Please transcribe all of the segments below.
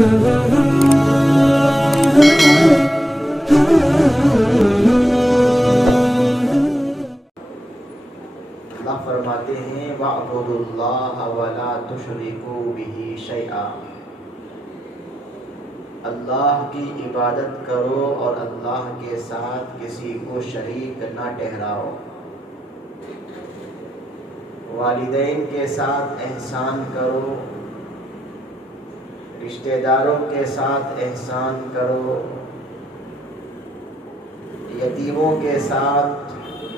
اللہ فرماتے ہیں وَاعْبُدُوا اللَّهَ وَلَا تُشْرِكُوا بِهِ شَيْئًا، اللہ کی عبادت کرو اور اللہ کے ساتھ کسی کو شریک نہ ٹھہراؤ۔ والدین کے ساتھ احسان کرو، رشتہ داروں کے ساتھ احسان کرو، یتیموں کے ساتھ،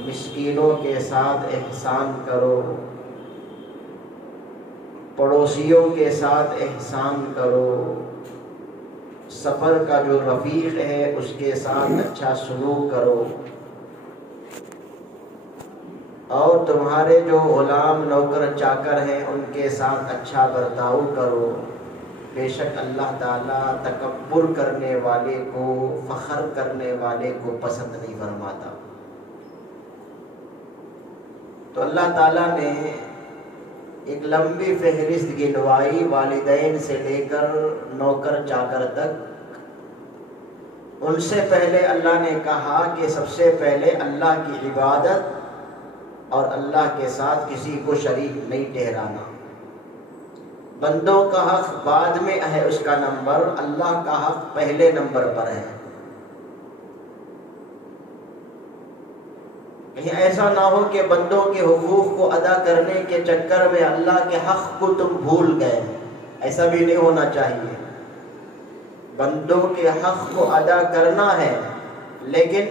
مسکینوں کے ساتھ احسان کرو، پڑوسیوں کے ساتھ احسان کرو، سفر کا جو رفیق ہے اس کے ساتھ اچھا سلوک کرو، اور تمہارے جو غلام نوکر چاکر ہیں ان کے ساتھ اچھا برتاؤ کرو۔ بے شک اللہ تعالیٰ تکبر کرنے والے کو، فخر کرنے والے کو پسند نہیں فرماتا۔ تو اللہ تعالیٰ نے ایک لمبی فہرست گنوائی، والدین سے لے کر نوکر چاکر تک۔ ان سے پہلے اللہ نے کہا کہ سب سے پہلے اللہ کی عبادت اور اللہ کے ساتھ کسی کو شریک نہیں ٹھہرانا۔ بندوں کا حق بعد میں ہے اس کا نمبر، اللہ کا حق پہلے نمبر پر ہے۔ کہیں ایسا نہ ہو کہ بندوں کے حقوق کو ادا کرنے کے چکر میں اللہ کے حق کو تم بھول گئے، ایسا بھی نہیں ہونا چاہیے۔ بندوں کے حق کو ادا کرنا ہے، لیکن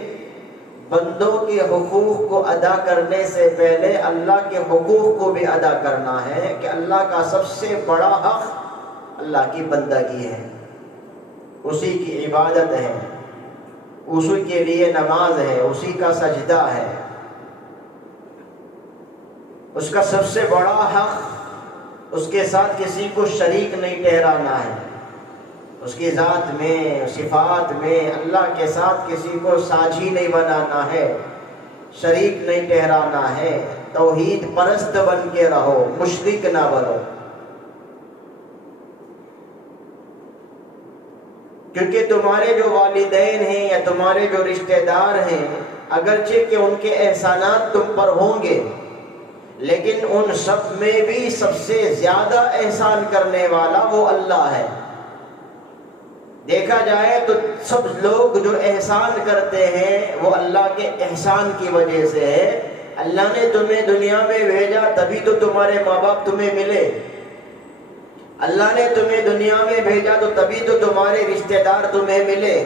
بندوں کے حقوق کو ادا کرنے سے پہلے اللہ کے حقوق کو بھی ادا کرنا ہے کہ اللہ کا سب سے بڑا حق اللہ کی بندگی ہے، اسی کی عبادت ہے، اسی کے لیے نماز ہے، اسی کا سجدہ ہے۔ اس کا سب سے بڑا حق اس کے ساتھ کسی کو شریک نہیں ٹھہرانا ہے، اس کی ذات میں، صفات میں اللہ کے ساتھ کسی کو ساجی نہیں بنانا ہے، شریک نہیں ٹھہرانا ہے۔ توحید پرست بن کے رہو، مشرک نہ بنو۔ کیونکہ تمہارے جو والدین ہیں یا تمہارے جو رشتہ دار ہیں، اگرچہ کہ ان کے احسانات تم پر ہوں گے، لیکن ان سب میں بھی سب سے زیادہ احسان کرنے والا وہ اللہ ہے۔ دیکھا جائے تو سب لوگ جو احسان کرتے ہیں وہ اللہ کے احسان کی وجہ سے ہے۔ اللہ نے تمہیں دنیا میں بھیجا تبھی تو تمہارے ماں باپ تمہیں ملے، اللہ نے تمہیں دنیا میں بھیجا تو تبھی تو تمہارے رشتہ دار تمہیں ملے،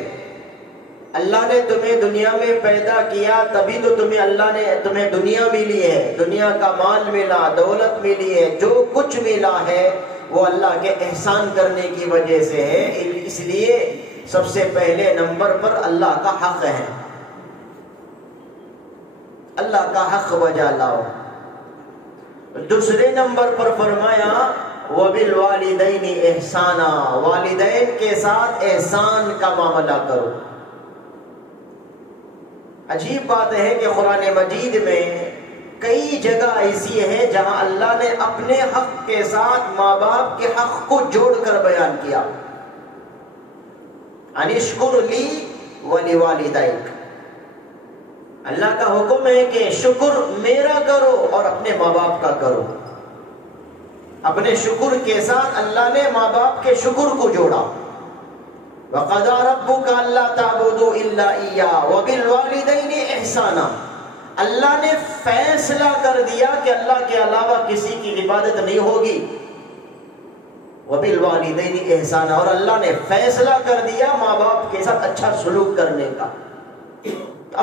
اللہ نے تمہیں دنیا میں پیدا کیا تبھی تو اللہ نے تمہیں دنیا ملی ہے، دنیا کا مال ملا، دولت ملی ہے، جو کچھ ملا ہے وہ اللہ کے احسان کرنے کی وجہ سے ہے۔ اس لیے سب سے پہلے نمبر پر اللہ کا حق ہے، اللہ کا حق بجا لاؤ۔ دوسرے نمبر پر فرمایا وَبِالْوَالِدَيْنِ احسانا، والدین کے ساتھ احسان کا معاملہ کرو۔ عجیب بات ہے کہ قرآن مجید میں کئی جگہ ایسی ہے جہاں اللہ نے اپنے حق کے ساتھ ماں باپ کے حق کو جوڑ کر بیان کیا۔ انشکر لی ولوالدیک، اللہ کا حکم ہے کہ شکر میرا کرو اور اپنے ماں باپ کا کرو۔ اپنے شکر کے ساتھ اللہ نے ماں باپ کے شکر کو جوڑا۔ وَقَضَىٰ رَبُّكَ أَلَّا تَعْبُدُوا إِلَّا إِيَّاهُ وَبِالْوَالِدَيْنِ إِحْسَانًا، اللہ نے فیصلہ کر دیا کہ اللہ کے علاوہ کسی کی عبادت نہیں ہوگی۔ وَبِالْوَالِدَيْنِ إِحْسَانًا، اور اللہ نے فیصلہ کر دیا ماں باپ کے ساتھ اچھا سلوک کرنے کا۔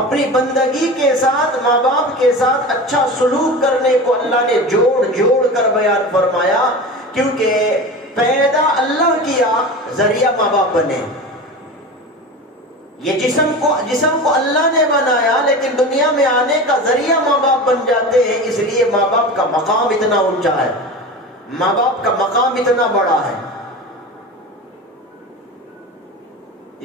اپنی بندگی کے ساتھ ماں باپ کے ساتھ اچھا سلوک کرنے کو اللہ نے جوڑ جوڑ کر بیان فرمایا، کیونکہ پیدا اللہ کیا، ذریعہ ماں باپ بنے۔ یہ جسم کو اللہ نے بنایا، لیکن دنیا میں آنے کا ذریعہ ماں باپ بن جاتے ہیں۔ اس لیے ماں باپ کا مقام اتنا اونچا ہے، ماں باپ کا مقام اتنا بڑا ہے۔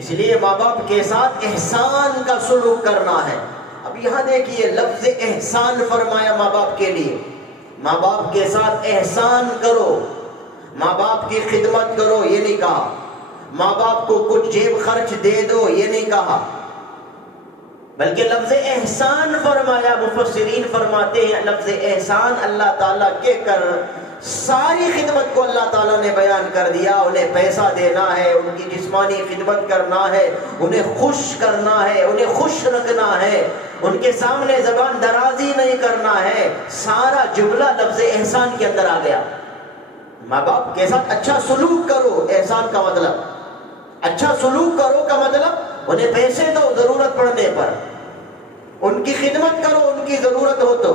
اس لیے ماں باپ کے ساتھ احسان کا سلوک کرنا ہے۔ اب یہاں دیکھیے لفظ احسان فرمایا ماں باپ کے لیے، ماں باپ کے ساتھ احسان کرو، ماں باپ کی خدمت کرو، یہ نہیں کہا۔ ماں باپ کو کچھ جیب خرچ دے دو، یہ نہیں کہا، بلکہ لفظ احسان فرمایا۔ مفسرین فرماتے ہیں لفظ احسان اللہ تعالیٰ کے کر ساری خدمت کو اللہ تعالیٰ نے بیان کر دیا۔ انہیں پیسہ دینا ہے، ان کی جسمانی خدمت کرنا ہے، انہیں خوش کرنا ہے، انہیں خوش رکھنا ہے، ان کے سامنے زبان درازی نہیں کرنا ہے، سارا جملہ لفظ احسان کے اندر آ گیا۔ ماں باپ کے ساتھ اچھا سلوک کرو، احسان کا مطلب اچھا سلوک کرو کا مطلب انہیں پیسے دو ضرورت پڑنے پر، ان کی خدمت کرو ان کی ضرورت ہو تو،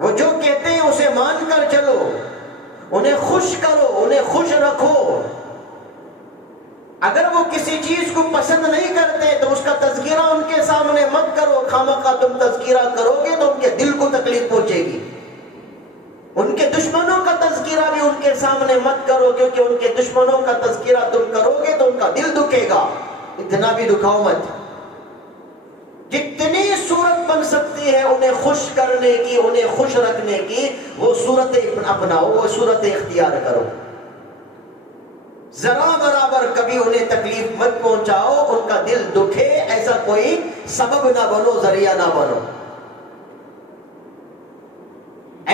وہ جو کہتے ہیں اسے مان کر چلو، انہیں خوش کرو، انہیں خوش رکھو۔ اگر وہ کسی چیز کو پسند نہیں کرتے تو اس کا تذکرہ ان کے سامنے مت کرو، خامخواہ تم تذکرہ کرو گے تو ان کے دل کو تکلیف پہنچے گی۔ ان کے دشمنوں کا تذکرہ بھی ان کے سامنے مت کرو، کیونکہ ان کے دشمنوں کا تذکرہ تم کرو گے تو ان کا دل دکھے گا، اتنا بھی دکھاؤ مت۔ جتنی صورت بن سکتی ہے انہیں خوش کرنے کی، انہیں خوش رکھنے کی، وہ صورت اپناؤ، وہ صورت اختیار کرو۔ ذرا برابر کبھی انہیں تکلیف مت پہنچاؤ، ان کا دل دکھے ایسا کوئی سبب نہ بنو، ذریعہ نہ بنو۔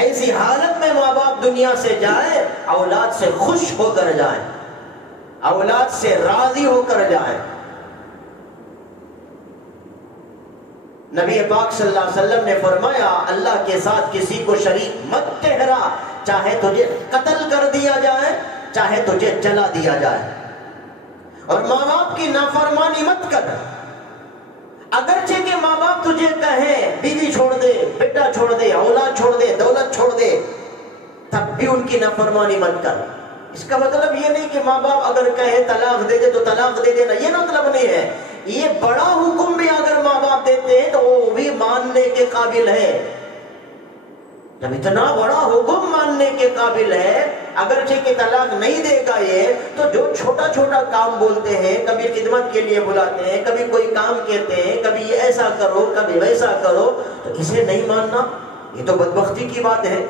ایسی حالت میں ماں باپ دنیا سے جائیں، اولاد سے خوش ہو کر جائیں، اولاد سے راضی ہو کر جائیں۔ نبی پاک صلی اللہ علیہ وسلم نے فرمایا اللہ کے ساتھ کسی کو شریک مت ٹھہرا، چاہے تجھے قتل کر دیا جائے، چاہے تجھے جلا دیا جائے۔ اور ماں باپ کی نافرمانی مت کر، اگرچہ کہ ماں باپ تجھے کہیں بیوی چھوڑ دے، بیٹا چھوڑ دے، اولاد چھوڑ دے، دولت چھوڑ دے، تب بھی ان کی نافرمانی مت کر۔ اس کا مطلب یہ نہیں کہ ماں باپ اگر کہے طلاق دے دے تو طلاق دے دینا، یہ مطلب نہیں ہے۔ یہ بڑا حکم بھی اگر ماں باپ دیتے ہیں تو وہ بھی ماننے کے قابل ہے۔ جب اتنا بڑا حکم ماننے کے قابل ہے، اگرچہ کہ طلاق نہیں دے گا یہ، تو جو چھوٹا چھوٹا کام بولتے ہیں، کبھی خدمت کے لیے بلاتے ہیں، کبھی کوئی کام کہتے ہیں، کبھی یہ ایسا کرو کبھی ویسا کرو، تو اسے نہیں ماننا یہ تو بدبختی کی بات ہے۔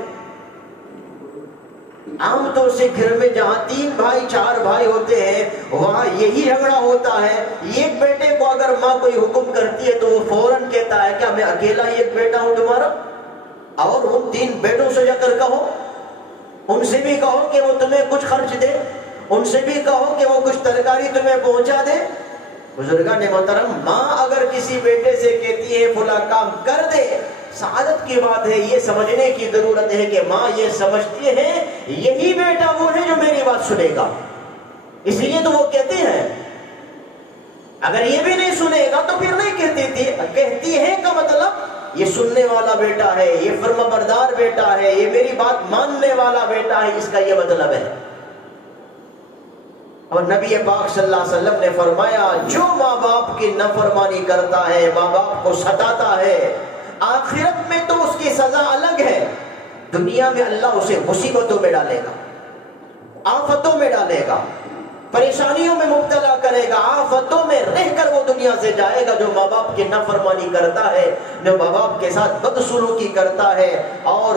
عام طور سے گھر میں جہاں 3 بھائی 4 بھائی ہوتے ہیں وہاں یہی جھگڑا ہوتا ہے۔ ایک بیٹے کو اگر ماں کوئی حکم کرتی ہے تو وہ فوراً کہتا ہے کیا میں اکیلا ہی ایک بیٹا ہوں تمہارا؟ اور ان 3 بیٹوں سے جا کر کہو، ان سے بھی کہو کہ وہ تمہیں کچھ خرچ دے، ان سے بھی کہو کہ وہ کچھ ترکاری تمہیں پہنچا دے۔ بزرگان محترم، ماں اگر کسی بیٹے سے کہتی ہے فلاں کام کر دے، سعادت کی بات ہے، یہ سمجھنے کی ضرورت ہے کہ ماں یہ سمجھتی ہے یہی بیٹا وہ ہے جو میری بات سنے گا، اس لیے تو وہ کہتے ہیں۔ اگر یہ بھی نہیں سنے گا تو پھر نہیں کہتی تھی، کہتی ہے کا مطلب یہ سننے والا بیٹا ہے، یہ فرما بردار بیٹا ہے، یہ میری بات ماننے والا بیٹا ہے، اس کا یہ مطلب ہے۔ اور نبی پاک صلی اللہ علیہ وسلم نے فرمایا جو ماں باپ کی نافرمانی کرتا ہے، ماں باپ کو ستاتا ہے، آخرت میں تو اس کی سزا الگ ہے، دنیا میں اللہ اسے مصیبتوں میں ڈالے گا، آفتوں میں ڈالے گا، پریشانیوں میں مبتلا کرے گا، آفتوں میں رہ کر وہ دنیا سے جائے گا۔ جو ماں باپ کی نافرمانی کرتا ہے، جو ماں باپ کے ساتھ بدسلوکی کرتا ہے اور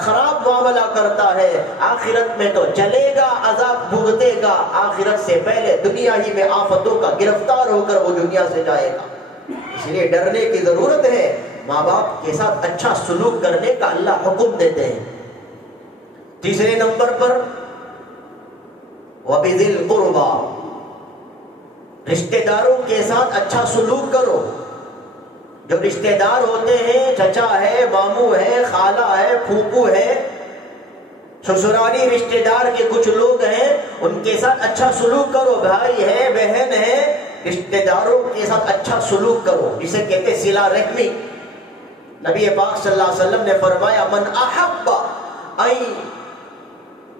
خراب معاملہ کرتا ہے، آخرت میں تو جلے گا، عذاب بھگتے گا، آخرت سے پہلے دنیا ہی میں آفتوں کا گرفتار ہو کر وہ دنیا سے جائے گا۔ اس لیے ڈرنے کی ضرورت ہے، ماں باپ کے ساتھ اچھا سلوک کرنے کا اللہ حکم دیتے ہیں۔ تیسرے نمبر پر وَبِذِي الْقُرْبَى، رشتہ داروں کے ساتھ اچھا سلوک کرو۔ جو رشتہ دار ہوتے ہیں، چچا ہے، ماموں ہے، خالہ ہے، پھوپھو ہے، سسرالی رشتہ دار کے کچھ لوگ ہیں، ان کے ساتھ اچھا سلوک کرو۔ بھائی ہے، بہن ہے، رشتہ داروں کے ساتھ اچھا سلوک کرو، جسے کہتے صلہ رحمی۔ نبی پاک صلی اللہ علیہ وسلم نے فرمایا من احب ان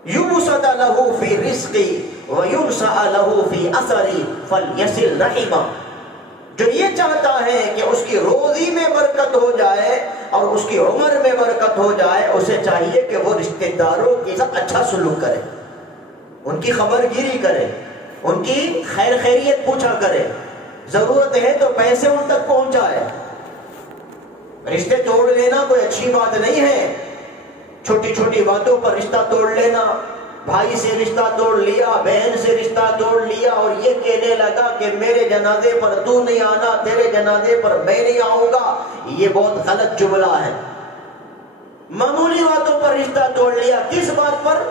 یبسط له فی رزقی وینسأ له فی اثری فلیصل رحمہ، جو یہ چاہتا ہے کہ اس کی روزی میں برکت ہو جائے اور اس کی عمر میں برکت ہو جائے، اسے چاہیے کہ وہ رشتہ داروں کے ساتھ اچھا سلوک کرے، ان کی خبر گیری کرے، ان کی خیر خیریت پوچھا کرے، ضرورت ہے تو پیسے ان تک پہنچائے۔ رشتے توڑ لینا کوئی اچھی بات نہیں ہے، چھوٹی چھوٹی باتوں پر رشتہ توڑ لینا، بھائی سے رشتہ توڑ لیا، بہن سے رشتہ کہنے لگا کہ میرے جنازے پر تو نہیں آنا، تیرے جنازے پر میں نہیں آؤں گا، یہ بہت غلط جملہ ہے۔ معمولی باتوں پر رشتہ توڑ لیا، کس بات پر؟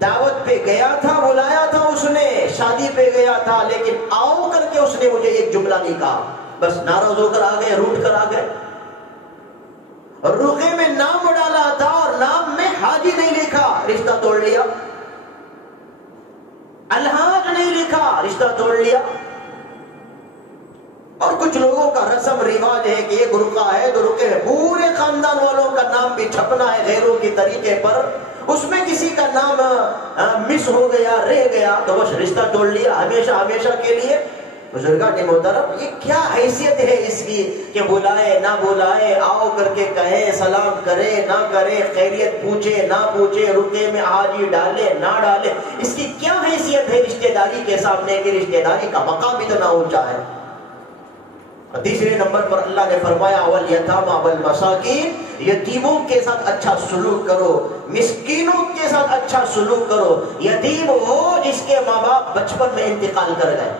دعوت پہ گیا تھا، بلایا تھا اس نے، شادی پہ گیا تھا، لیکن آؤ کر کے اس نے مجھے ایک جملہ نہیں کہا، بس ناراض ہو کر آ گئے، روٹ کر آ گئے۔ رقعے میں نام ڈالا تھا اور نام میں حاجی نہیں لکھا، رشتہ توڑ لیا۔ الحاج نہیں لکھا، رشتہ توڑ لیا۔ اور کچھ لوگوں کا رسم رواج ہے کہ ایک رقعہ ہے تو رقعے میں پورے خاندان والوں کا نام بھی چھپنا ہے غیروں کے طریقے پر، اس میں کسی کا نام مس ہو گیا، رہ گیا تو بس رشتہ توڑ لیا ہمیشہ ہمیشہ کے لیے۔ بزرگان محترم، یہ کیا حیثیت ہے اس کی کہ بلائے نہ بلائے، آؤ کر کے کہے، سلام کرے نہ کرے، خیریت پوچھے نہ پوچھے، رقعے میں حاجی ڈالے نہ ڈالے، اس کی کیا حیثیت ہے رشتہ داری کے سامنے کہ رشتہ داری کا مقام اتنا اونچا ہے۔ تیسرے نمبر پر اللہ نے فرمایا والیتامی والمساکین، یتیموں کے ساتھ اچھا سلوک کرو، مسکینوں کے ساتھ اچھا سلوک کرو۔ یتیم وہ جس کے ماں باپ بچپن میں انتقال کر گئے،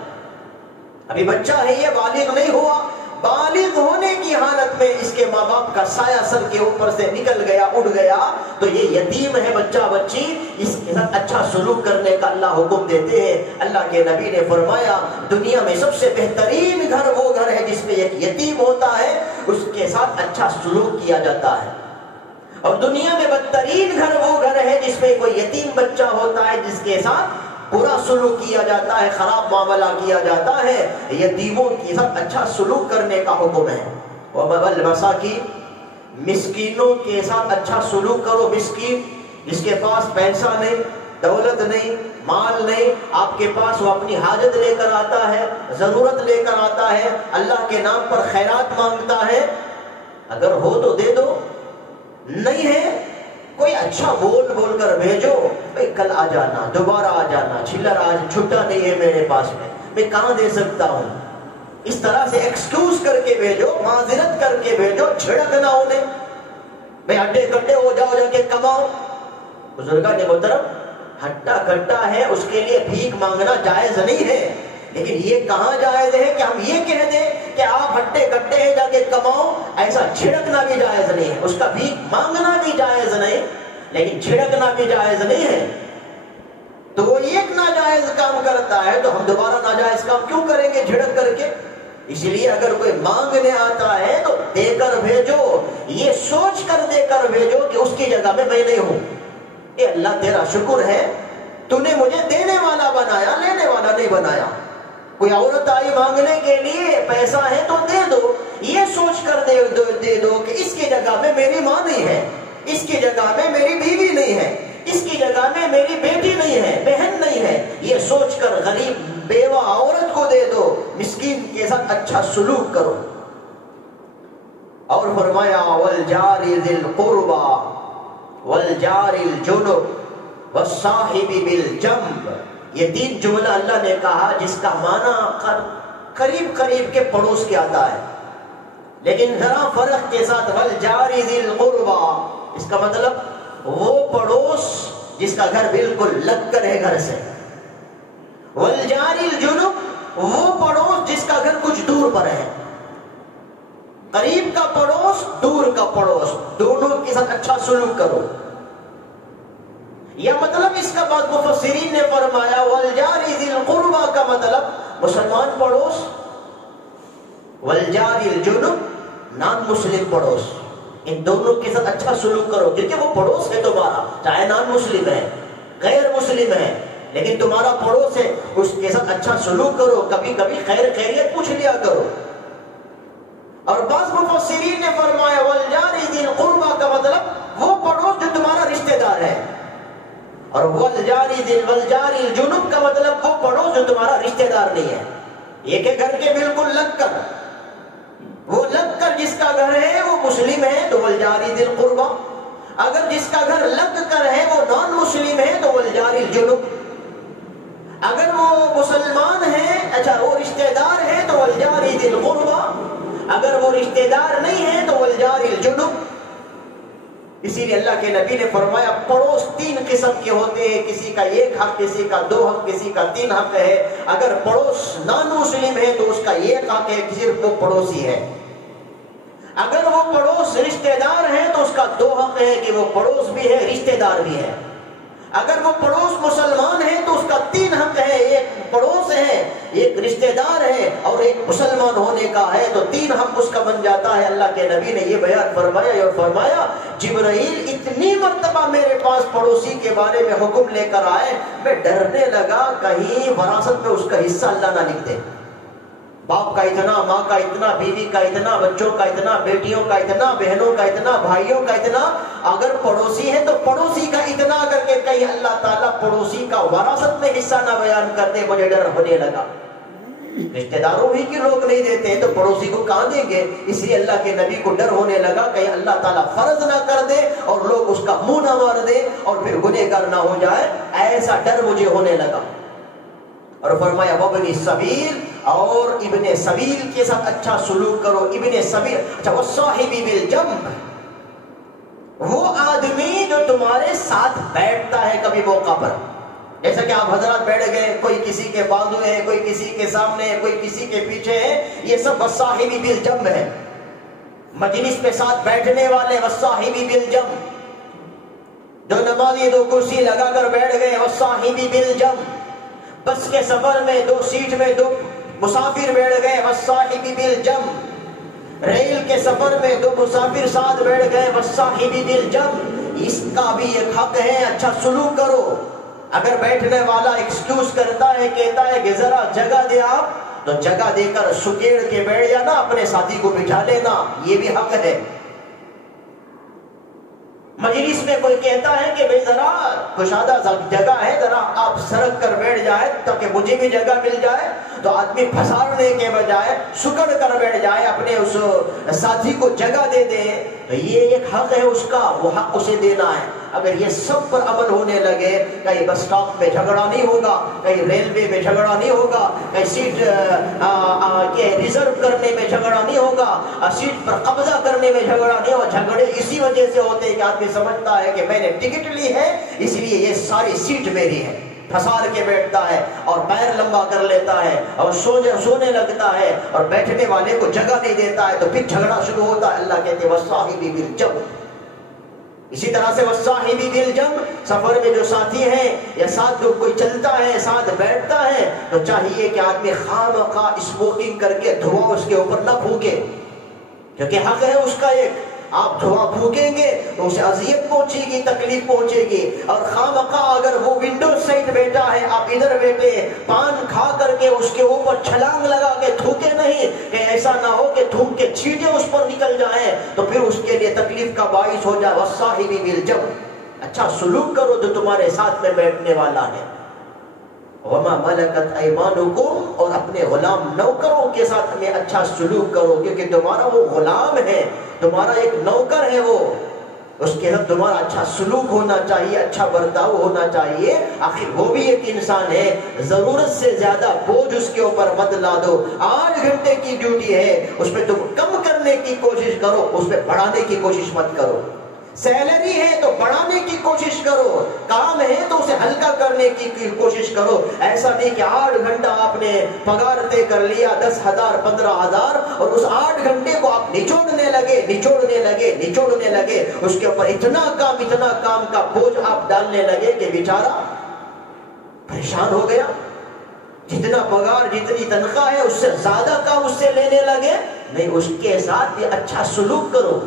ابھی بچہ ہے، یہ بالغ نہیں ہوا، بالغ ہونے کی حالت میں اس کے ماں باپ کا سایہ سر کے اوپر سے نکل گیا، اڑ گیا، تو یہ یتیم ہے بچہ بچی، اس کے ساتھ اچھا سلوک کرنے کا اللہ حکم دیتے ہیں۔ اللہ کے نبی نے فرمایا دنیا میں سب سے بہترین گھر وہ گھر ہے جس میں ایک یتیم ہوتا ہے، اس کے ساتھ اچھا سلوک کیا جاتا ہے، اور دنیا میں بدترین گھر وہ گھر ہے جس میں کوئی یتیم بچہ ہوتا ہے جس کے ساتھ برا سلوک کیا جاتا ہے، خراب معاملہ کیا جاتا ہے۔ یتیموں کے ساتھ اچھا سلوک کرنے کا حکم ہے۔ والمساکین، مسکینوں کے ساتھ اچھا سلوک کرو۔ مسکین جس کے پاس پیسہ نہیں، دولت نہیں، مال نہیں، آپ کے پاس وہ اپنی حاجت لے کر آتا ہے، ضرورت لے کر آتا ہے، اللہ کے نام پر خیرات مانگتا ہے، اگر ہو تو دے دو، نہیں ہے کوئی اچھا بول بول کر بھیجو، بھئی کل آ جانا، دوبارہ آ جانا، چلر آج چھٹا نہیں ہے میرے پاس میں کہاں دے سکتا ہوں، اس طرح سے ایکسکیوز کر کے بھیجو، معذرت کر کے بھیجو، چھڑکنا انہیں، بھئی ہڈے کٹے ہو جاؤ، جا کے کماؤ۔ بزرگان محترم، ہڈا کٹا ہے اس کے لیے بھیک مانگنا جائز نہیں ہے، لیکن یہ کہاں جائز ہے کہ ہم یہ کہہ دیں کہ آپ ہڈے کٹے ہیں جا کے کماؤ، ایسا چھڑکنا بھی جائز نہیں ہے، اس کا بھیک مانگنا بھی جائز نہیں، لیکن چھڑکنا بھی جائز نہیں ہے۔ تو وہ ایک ناجائز کام کرتا ہے تو ہم دوبارہ ناجائز کام کیوں کریں گے جھڑک کر کے؟ اس لیے اگر کوئی مانگنے آتا ہے تو دے کر بھیجو، یہ سوچ کر دے کر بھیجو کہ اس کی جگہ میں نہیں ہوں، اے اللہ تیرا شکر ہے تو نے مجھے دینے والا بنایا، لینے والا نہیں بنایا۔ کوئی عورت آئی مانگنے کے لیے، پیسہ ہے تو دے دو، یہ سوچ کر دے دو کہ اس کی جگہ میں میری ماں نہیں ہے، اس کی جگہ میں میری بیوی نہیں ہے، اس کی جگہ میں میری بیٹی نہیں ہے، بہن نہیں ہے، یہ سوچ کر غریب بیوہ عورت کو دے دو، مسکین کے ساتھ اچھا سلوک کرو۔ اور فرمایا والجار ذی القربى والجار الجنب والصاحب بالجنب، یہ تین جملہ اللہ نے کہا جس کا معنی قریب قریب کے پڑوس کے آتا ہے، لیکن ذرا فرق کے ساتھ والجار ذی القربى، اس کا مطلب وہ پڑوس جس کا گھر بالکل لگ کر ہے گھر سے، والجار الجنب وہ پڑوس جس کا گھر کچھ دور پر ہے، قریب کا پڑوس، دور کا پڑوس، دونوں کے ساتھ اچھا سلوک کرو۔ یا مطلب اس کا بعض مفسرین نے فرمایا والجار ذی القربى کا مطلب مسلمان پڑوس، والجار الجنب نان مسلم پڑوس، ان دونوں کے ساتھ اچھا سلوک کرو، کیونکہ وہ پڑوس ہے تمہارا، چاہے نان مسلم ہے، غیر مسلم ہے، لیکن تمہارا پڑوس ہے، اس کے ساتھ اچھا سلوک کرو، کبھی کبھی خیر خیریت پوچھ لیا کرو۔ اور بعض مفسرین نے فرمایا والجار ذی القربى کا مطلب وہ پڑوس جو تمہارا رشتہ دار ہے، اور والجار الجنب کا مطلب وہ پڑوس جو تمہارا رشتہ دار نہیں ہے، ایک ہے گھر کے بالکل لگ کر، وہ لگ کر جس کا گھر ہے وہ مسلم ہے تو والجار ذی القربى، اگر جس کا گھر لگ کر ہے وہ نان مسلم ہے تو والجار الجنب، اگر وہ مسلمان ہے، اچھا وہ رشتہ دار ہے تو والجار ذی القربى، اگر وہ رشتہ دار نہیں ہے تو والجار الجنب۔ اسی لیے اللہ کے نبی نے فرمایا پڑوس 3 قسم کے ہوتے ہیں، کسی کا 1 حق، کسی کا 2 حق، کسی کا 3 حق ہے۔ اگر پڑوس نان مسلم ہے تو اس کا 1 حق ہے، صرف وہ پڑوسی ہے۔ اگر وہ پڑوس رشتہ دار ہے تو اس کا 2 حق ہے کہ وہ پڑوس بھی ہے، رشتہ دار بھی ہے۔ اگر وہ پڑوس مسلمان ہے تو اس کا 3 حق ہے، 1 پڑوس ہے، 1 رشتہ دار ہے اور 1 مسلمان ہونے کا ہے، تو 3 حق اس کا بن جاتا ہے۔ اللہ کے نبی نے یہ بیان فرمایا اور فرمایا جبرائیل اتنی مرتبہ میرے پاس پڑوسی کے بارے میں حکم لے کر آئے، میں ڈرنے لگا کہیں وراثت میں اس کا حصہ اللہ نہ لکھ دے۔ باپ کا اتنا، ماں کا اتنا، بیوی کا اتنا، بچوں کا اتنا، بیٹیوں کا اتنا، بہنوں کا اتنا، بھائیوں کا اتنا، اگر پڑوسی ہے تو پڑوسی کا اتنا کر کے کہیں اللہ تعالیٰ پڑوسی کا وراثت میں حصہ نہ بیان کرتے، مجھے ڈر ہونے لگا۔ رشتہ داروں بھی کی لوگ نہیں دیتے تو پڑوسی کو کہاں دیں گے؟ اس لیے اللہ کے نبی کو ڈر ہونے لگا کہیں اللہ تعالیٰ فرض نہ کر دے اور لوگ اس کا منہ نہ مار دے اور پھر گنہگار نہ ہو جائے، ایسا ڈر مجھے ہونے لگا۔ اور فرمایا وابن سبیل، اور ابن سبیل کے ساتھ اچھا سلوک کرو۔ ابن سبیل، اچھا، والصاحب بالجنب، وہ آدمی جو تمہارے ساتھ بیٹھتا ہے کبھی موقع پر، جیسا کہ آپ حضرات بیٹھ گئے، کوئی کسی کے بازو ہے، کوئی کسی کے سامنے ہے، کوئی کسی کے پیچھے ہے، یہ سب والصاحب بالجنب ہے۔ مجلس میں ساتھ بیٹھنے والے والصاحب بالجنب، جو نمازی 2 کرسی لگا کر بیٹھ گئے والصاحب بالجنب، بس کے سفر میں 2 سیٹ میں 2 مسافر بیٹھ گئے والصاحب بالجنب، ریل کے سفر میں 2 مسافر ساتھ بیٹھ گئے والصاحب بالجنب، اس کا بھی ایک حق ہے، اچھا سلوک کرو۔ اگر بیٹھنے والا ایکسکیوز کرتا ہے، کہتا ہے کہ ذرا جگہ دے آپ، تو جگہ دے کر سکیڑ کے بیٹھ جانا، اپنے ساتھی کو بٹھا لینا، یہ بھی حق ہے۔ مجلس میں کوئی کہتا ہے کہ بھئی ذرا کشادہ جگہ ہے، ذرا آپ سرک کر بیٹھ جائے تاکہ مجھے بھی جگہ مل جائے، تو آدمی پھسارنے کے بجائے سکڑ کر بیٹھ جائے، اپنے اس ساتھی کو جگہ دے دے، تو یہ ایک حق ہے اس کا، وہ حق اسے دینا ہے۔ اگر یہ سب پر عمل ہونے لگے، کہیں بس اسٹاپ میں جھگڑا نہیں ہوگا، کہیں ریلوے میں جھگڑا نہیں ہوگا، کہیں سیٹ کے ریزرو کرنے میں جھگڑا نہیں ہوگا، سیٹ پر قبضہ کرنے میں جھگڑا نہیں ہوگا۔ جھگڑے اسی وجہ سے ہوتے ہیں کہ آدمی سمجھتا ہے کہ میں نے ٹکٹ لی ہے اس لیے یہ ساری سیٹ میری ہے، پھسار کے بیٹھتا ہے اور پیر لمبا کر لیتا ہے اور سونے لگتا ہے اور بیٹھنے والے کو جگہ نہیں دیتا ہے، تو پھر جھگڑا شروع ہوتا ہے۔ اللہ کہتے ہیں والصاحب بالجنب، اسی طرح سے والصاحب بالجنب، سفر میں جو ساتھی ہیں یا ساتھ جو کوئی چلتا ہے، ساتھ بیٹھتا ہے، تو چاہیے کہ آدمی خامخواہ اسموکنگ کر کے دھواں اس کے اوپر نہ پھونکے، کیونکہ حق ہے اس کا ایک۔ آپ دھواں پھونکیں گے تو اسے اذیت پہنچے گی، تکلیف پہنچے گی، اور خامخواہ اگر وہ ونڈو سائڈ بیٹھا ہے، آپ ادھر بیٹھے، پان کھا کر کے اس کے اوپر چھلانگ لگا کے تھوکے نہیں، کہ ایسا نہ ہو کہ تھوک کے چھینٹے اس پر نکل جائیں تو پھر اس کے لیے تکلیف کا باعث ہو جائے۔ والصاحب بالجنب، اچھا سلوک کرو جو تمہارے ساتھ میں بیٹھنے والا ہے۔ وما ملکت ایمانکم، اور اپنے غلام نوکروں کے ساتھ میں اچھا سلوک کرو، کیونکہ تمہارا وہ غلام ہے، تمہارا ایک نوکر ہے، وہ اس کے ساتھ تمہارا اچھا سلوک ہونا چاہیے، اچھا برتاؤ ہونا چاہیے، آخر وہ بھی ایک انسان ہے۔ ضرورت سے زیادہ بوجھ اس کے اوپر مت لا دو۔ 8 گھنٹے کی ڈیوٹی ہے، اس میں تم کم کرنے کی کوشش کرو، اس میں بڑھانے کی کوشش مت کرو۔ سیلری ہے تو بڑھانے کی کوشش کرو، کام ہے تو اسے ہلکا کرنے کی کوشش کرو۔ ایسا نہیں کہ 8 گھنٹہ آپ نے پگار طے کر لیا 10,000 15,000 اور اس 8 گھنٹے کو آپ نچوڑنے لگے، اس کے اوپر اتنا کام کا بوجھ آپ ڈالنے لگے کہ بیچارہ پریشان ہو گیا۔ جتنا پگار، جتنی تنخواہ ہے اس سے زیادہ کام اس سے لینے لگے، نہیں، اس کے ساتھ بھی اچھا سلوک کرو۔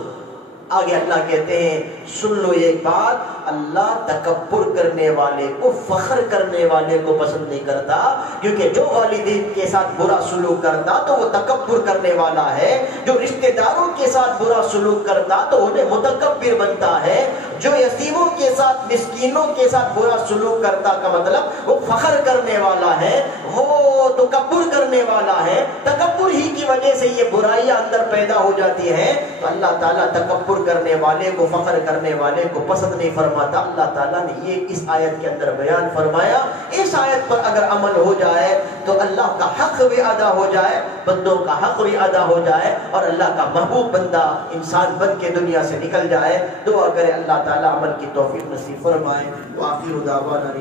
آگے اللہ کہتے ہیں سن لو ایک بات، اللہ تکبر کرنے والے کو، فخر کرنے والے کو پسند نہیں کرتا، کیونکہ جو والدین کے ساتھ برا سلوک کرتا تو وہ تکبر کرنے والا ہے، جو رشتہ داروں کے ساتھ برا سلوک کرتا تو انہیں متکبر بنتا ہے، جو یتیموں کے ساتھ، مسکینوں کے ساتھ برا سلوک کرتا کا مطلب وہ فخر کرنے والا ہے، وہ تکبر کرنے والا ہے۔ تکبر ہی کی وجہ سے یہ برائیاں اندر پیدا ہو جاتی ہیں، تو اللہ تعالیٰ تکبر کرنے والے کو، فخر کرنے والے کو پسند نہیں فرماتا۔ اللہ تعالیٰ نے یہ اس آیت کے اندر بیان فرمایا۔ اس آیت پر اگر عمل ہو جائے تو اللہ کا حق بھی ادا ہو جائے، بندوں کا حق بھی ادا ہو جائے، اور اللہ کا محبوب بندہ انسان بن کے دنیا سے نکل جائے۔ دعا کرے اللہ تعالیٰ عمل کی توفیق نصیب فرمائے۔ وآخر دعوانا